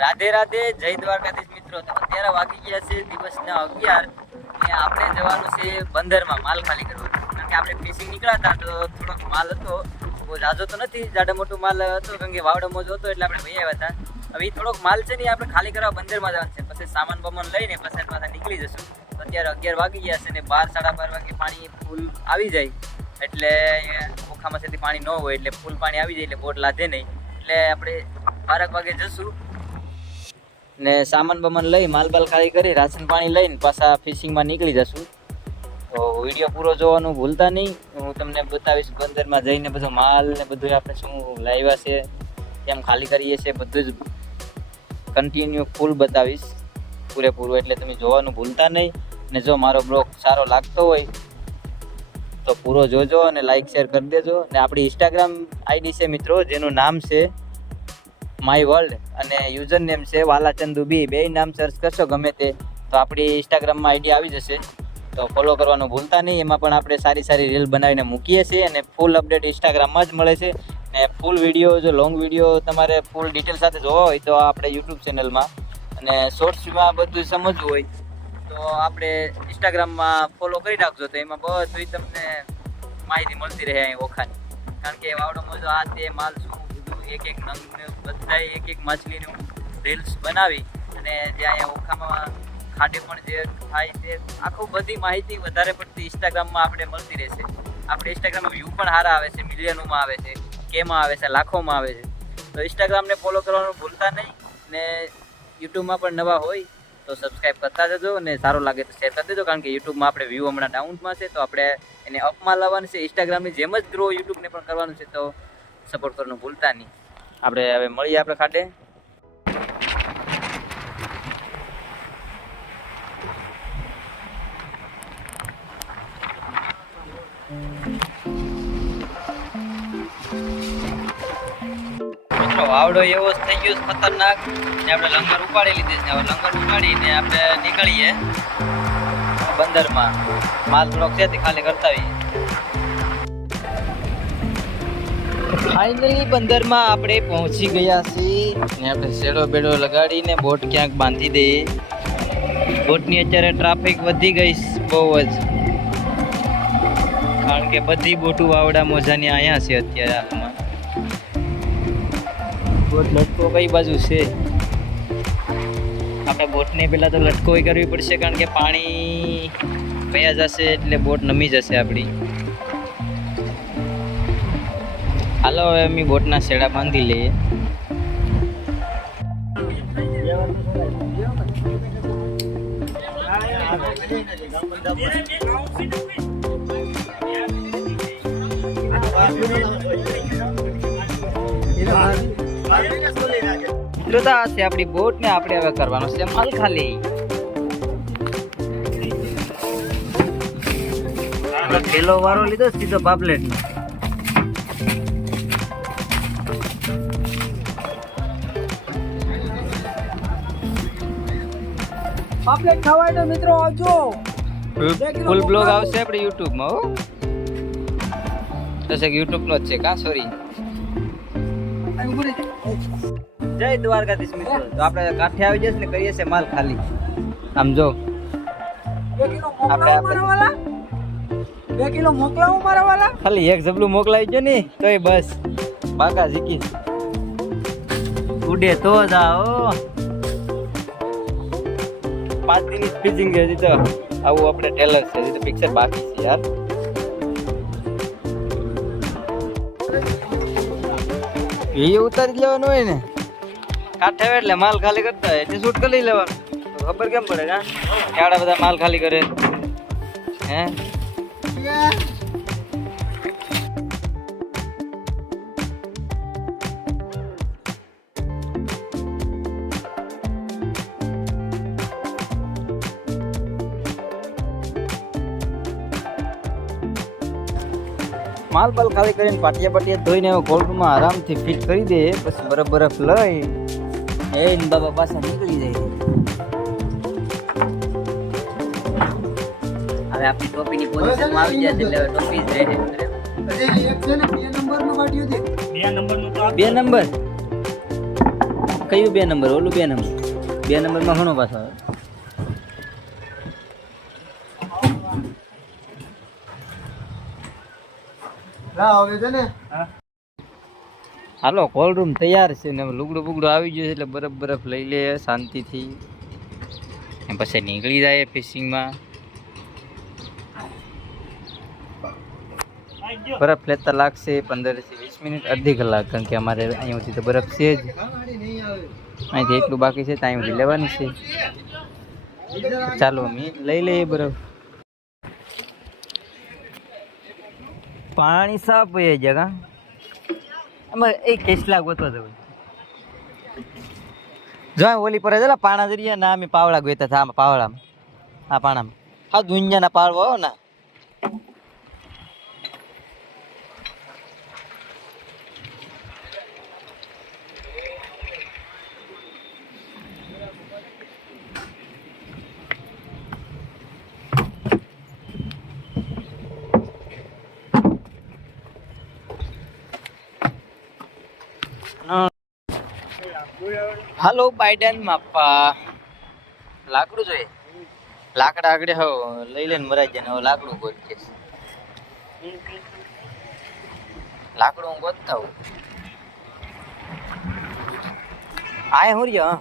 રાધે રાધે, જય દ્વારકાધીશ મિત્રો. તો અત્યારે વાગી ગયા છે દિવસના અગિયાર અને આપણે જવાનું છે બંદરમાં, માલ ખાલી કરવો. કારણ કે આપણે ફિશિંગ નીકળ્યા હતા તો થોડોક માલ હતો. બહુ ઝાઝો તો નથી, જાડો મોટો માલ હતો, કારણ કે વાવડો મોજો હતો એટલે આપણે ભાઈ આવ્યા હતા. હવે એ થોડોક માલ છે ને આપણે ખાલી કરવા બંદરમાં જવાનું છે. પછી સામાન બમાન લઈને પછી પાછા નીકળી જશું. અત્યારે અગિયાર વાગી ગયા છે ને બાર, સાડા બાર વાગે પાણી ફૂલ આવી જાય. એટલે ઓખામાં સુધી પાણી ન હોય એટલે ફૂલ પાણી આવી જાય એટલે બોટ લાધે નહીં. એટલે આપણે બારક વાગે જશું. ને સામાન બમાન લઈ, માલ બાલ ખાલી કરી, રાશન પાણી લઈને પાછા ફિશિંગમાં નીકળી જશું. તો વીડિયો પૂરો જોવાનું ભૂલતા નહીં. હું તમને બતાવીશ બંદરમાં જઈને બધો માલ ને બધું આપણે શું લાવ્યા છે, કેમ ખાલી કરીએ છીએ, બધું જ કન્ટિન્યુ ફૂલ બતાવીશ. પૂરેપૂરું, એટલે તમે જોવાનું ભૂલતા નહીં. ને જો મારો બ્લોગ સારો લાગતો હોય, તો પૂરો જોજો અને લાઇક શેર કરી દેજો. ને આપણી ઇન્સ્ટાગ્રામ આઈડી છે મિત્રો, જેનું નામ છે માય વર્લ્ડ અને યુઝર નેમ છે વાલાચંદુ બી. બે નામ સર્ચ કરશો ગમે તે, તો આપણી ઇન્સ્ટાગ્રામમાં આઈડી આવી જશે. તો ફોલો કરવાનું ભૂલતા નહીં. એમાં પણ આપણે સારી સારી રીલ બનાવીને મૂકીએ છીએ અને ફૂલ અપડેટ ઇન્સ્ટાગ્રામમાં જ મળે છે. ને ફૂલ વીડિયો જો લોંગ વીડિયો તમારે ફૂલ ડિટેલ સાથે જોવા હોય તો આપણે યુટ્યુબ ચેનલમાં અને શોર્ટ્સમાં બધું સમજવું હોય તો આપણે ઇન્સ્ટાગ્રામમાં ફોલો કરી રાખજો તો એમાં બધું તમને માહિતી મળતી રહે અહીં ઓખાની. કારણ કે વાવડો મોજો આ તે માલ શું એક એક નંગને બધા એક એક માછલીનું રીલ્સ બનાવી અને જ્યાં ઓખામાં ખાટે પણ જે થાય છે, આખું બધી માહિતી વધારે પડતી ઇન્સ્ટાગ્રામમાં આપણે મળતી રહેશે. આપણે ઇન્સ્ટાગ્રામમાં વ્યૂ પણ સારા આવે છે, મિલિયનોમાં આવે છે, કેમાં આવે છે, લાખોમાં આવે છે. તો ઇન્સ્ટાગ્રામને ફોલો કરવાનું ભૂલતા નહીં ને યુટ્યુબમાં પણ નવા હોય તો સબસ્ક્રાઈબ કરતા જજો અને સારું લાગે તો શેર કરી દેજો, કારણ કે યુટ્યુબમાં આપણે વ્યૂ હમણાં ડાઉનમાં છે, તો આપણે એને અપમાં લાવવાનું છે. ઇન્સ્ટાગ્રામની જેમ જ ગ્રો યુટ્યુબને પણ કરવાનું છે, તો સપોર્ટ કરવાનું ભૂલતા નહીં. આપણે હવે મળીએ આપણે મિત્રો, વાવડો એવો જ થઈ ગયો છે ખતરનાક ને આપણે લંગર ઉપાડી લીધી છે. હવે લંગર ઉપાડીને આપણે નીકળીએ બંદરમાં. માલ થોડોક છે તે ખાલી કરતા આવીએ. ફાઇનલી બંદરમાં આપણે પહોંચી ગયા છીએ. ને આપણે શેડો બેડો લગાડીને બોટ ક્યાંક બાંધી દઈએ. બોટની અત્યારે ટ્રાફિક વધી ગઈ બહુ જ. કારણ કે બધી બોટું વાવડા મોજાની અહીંયા છે અત્યારે હાલમાં. બોટ લટકો કઈ બાજુ છે? આપણે બોટને પહેલાં તો લટકો કરવી પડશે કારણ કે પાણી વયા જશે એટલે બોટ નમી જશે આપણી. હાલો, હવે અમે બોટના શેડા બાંધી લઈએ. મિત્રો આપણી બોટ ને આપણે હવે કરવાનો છે માલ ખાલી. પેલો વારો લીધો સીધો પાપલેટ નો પાપલેટ ખાવાય તો મિત્રો આવજો. ફૂલ બ્લોગ આવશે આપણે યુટ્યુબમાં હો. દસેક યુટ્યુબનો જ છે કા? સોરી જય દ્વારકાધીશ મિત્રો. તો આપણે કાંઠે આવી જશે ને કરીએ છે માલ ખાલી. આમ જો. આપણે વાલા? બે કિલો મોકલાવું મારા વાલા? ખાલી એક જબલું મોકલાવી દો ને તોય બસ. બાકા ઝીકી. ઉડે તો જ આવો પાંચ દિનની ફિશિંગ છે હજી તો આવું આપણે ટેલર છે હજી તો પિક્ચર બાકી છે યાર. એ ઉતારી લેવાનું હોય ને? કાંઠે એટલે માલ ખાલી કરતા હોય એટલે શૂટ કરી લેવાનું. ખબર કેમ પડે હા કેવડા બધા માલ ખાલી કરે? હે? માલ બાલ ખાલી કરીને પાટિયા પાટિયા ધોઈને ગોલ્ડમાં આરામથી ફિટ કરી દે પછી બરફ બરફ લઈ. એ બાબા પાછા નીકળી જાય. હવે આપણી ટોપીની પોઝિશનમાં આવી જાય એટલે ટોપી જ રહે. બે નંબર? કયું બે નંબર? ઓલું બે નંબર. બે નંબરમાં ઘણો પાછો આવે. હવે છે ને? હાલો કોલ્ડ રૂમ તૈયાર છે ને લુગડું બુગડું આવી ગયું છે એટલે બરફ બરફ લઈ લે શાંતિથી. પછી નીકળી જાય ફિશિંગમાં બરફ લેતા લાગશે પંદરથી વીસ મિનિટ અડધી કલાક કારણ કે અમારે અહીંયાથી તો બરફ છે જ. અહીંથી એટલું બાકી છે ત્યાં અહીંયાથી લેવાની છે. ચાલો અમે લઈ લઈએ બરફ. પાણી સાફ હોય જગા. એમાં એ કેસલા ગોતો જવું જો ઓલી પર જલા પાણા જરીએ ના અમે પાવડા ગોતા હતા આમાં પાવડામાં. આ પાણામાં. હા દુનિયાના પાળવો આવ્યો ના હાલો બાઇડન માપા લાકડું જોઈએ? લાકડા આગળ હો, લઈ લઈને મરાઈ જાય હવે લાકડું ગોત ગોતશે લાકડું ગોતતા હું આય હું રહ્યો હા.